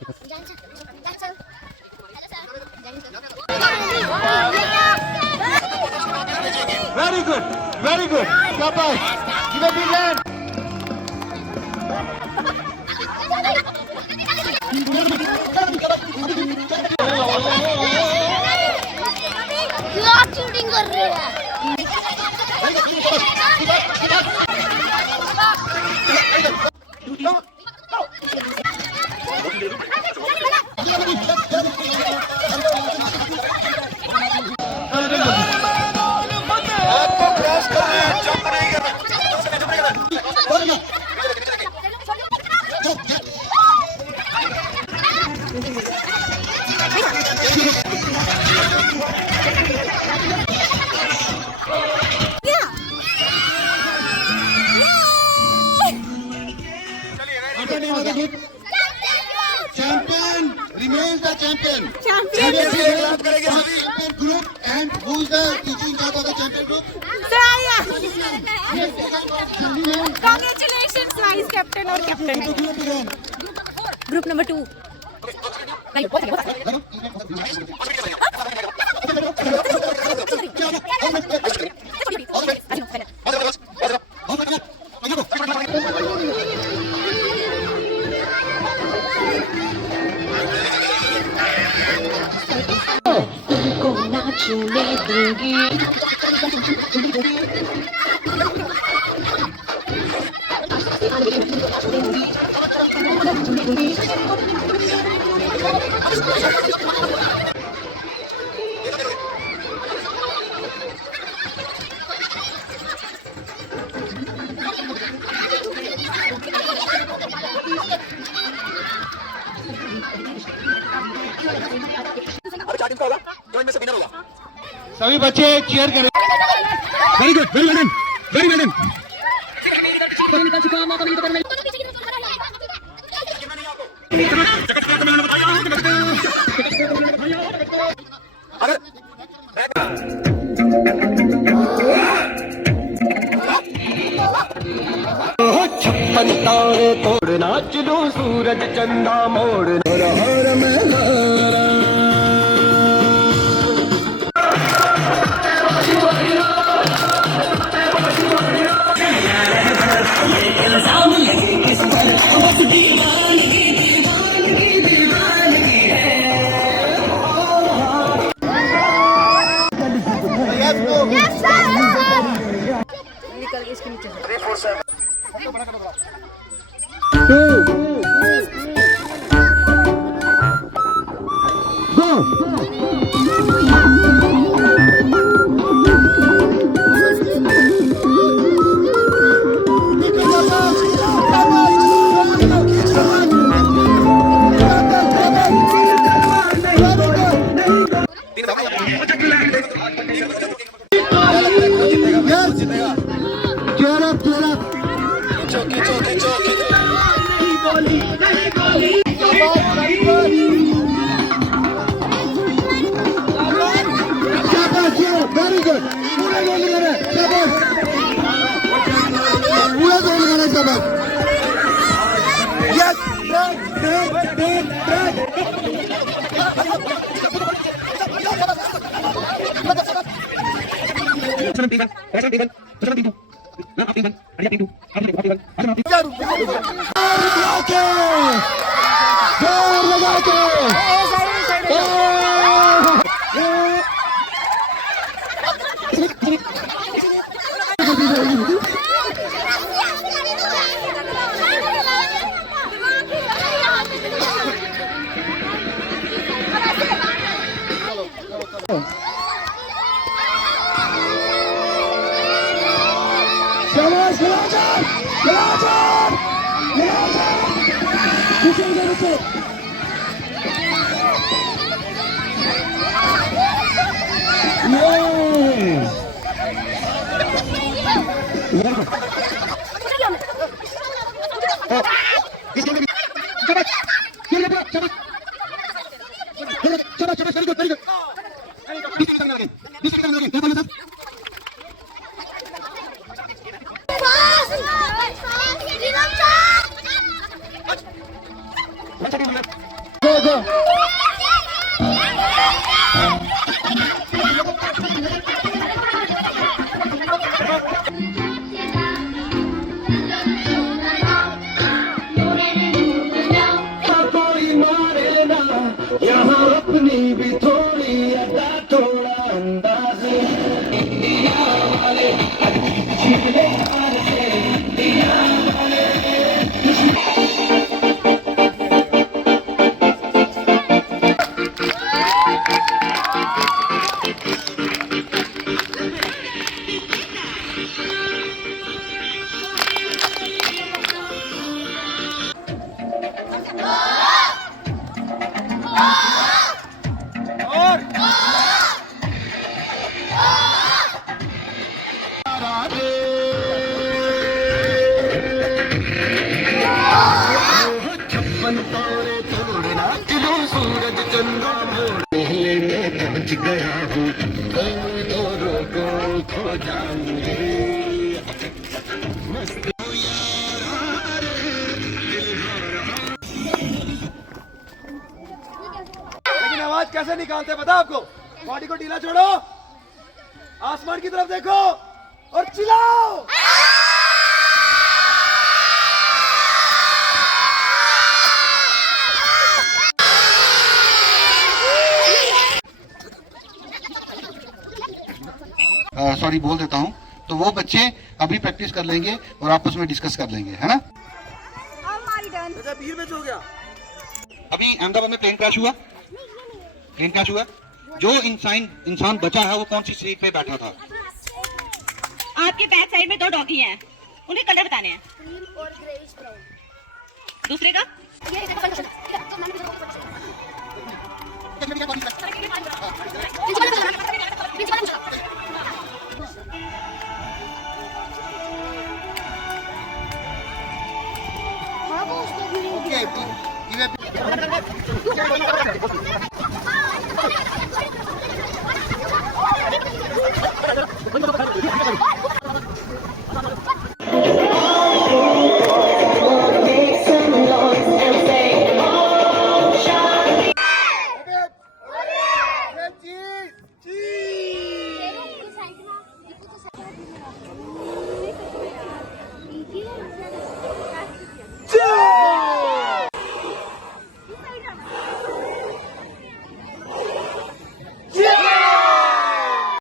Very good, very good. Shabash. Give a big hand. क्यों चीटिंग कर रहे हैं? आपको क्रॉस करना है, जंप नहीं करना। Champion remains the champion. Champion group and who is the teaching part of the champion group? Saya. Congratulations, vice captain or captain. Group number 2. Right. नाचने दूंगी सभी बच्चे चीयर करें। Very good, very well done, very well done. छप्पन तारे तोड़ नाच लो, सूरज चंदा मोड़ हर में Very good. पूरा गोल लगाना, शाबाश। पूरा गोल लगाना, शाबाश। Yes, track. देखो कोई मारे ना यहाँ अपनी भी थोड़ी अदा थोड़ा अंदाज इंडिया वाले जिले वाले इंडिया वाले छप्पन तोड़े तोड़ना चलो सूरज चंद्रमा मोड़ मेले में पहुंच गया हूँ तो रोको खो जाऊंगे मस्त लेकिन आवाज कैसे निकालते पता आपको? बॉडी को ढीला छोड़ो, आसमान की तरफ देखो और चिल्लाओ। सॉरी बोल देता हूँ, तो वो बच्चे अभी प्रैक्टिस कर लेंगे और आपस में डिस्कस कर लेंगे, है ना? अच्छा पीर में हो गया। अभी अहमदाबाद में प्लेन क्रैश हुआ, जो इंसान बचा है वो कौन सी सीट पे बैठा था? आपके बैक साइड में 2 डॉगी हैं, उन्हें कलर बताने हैं। दूसरे का Okay.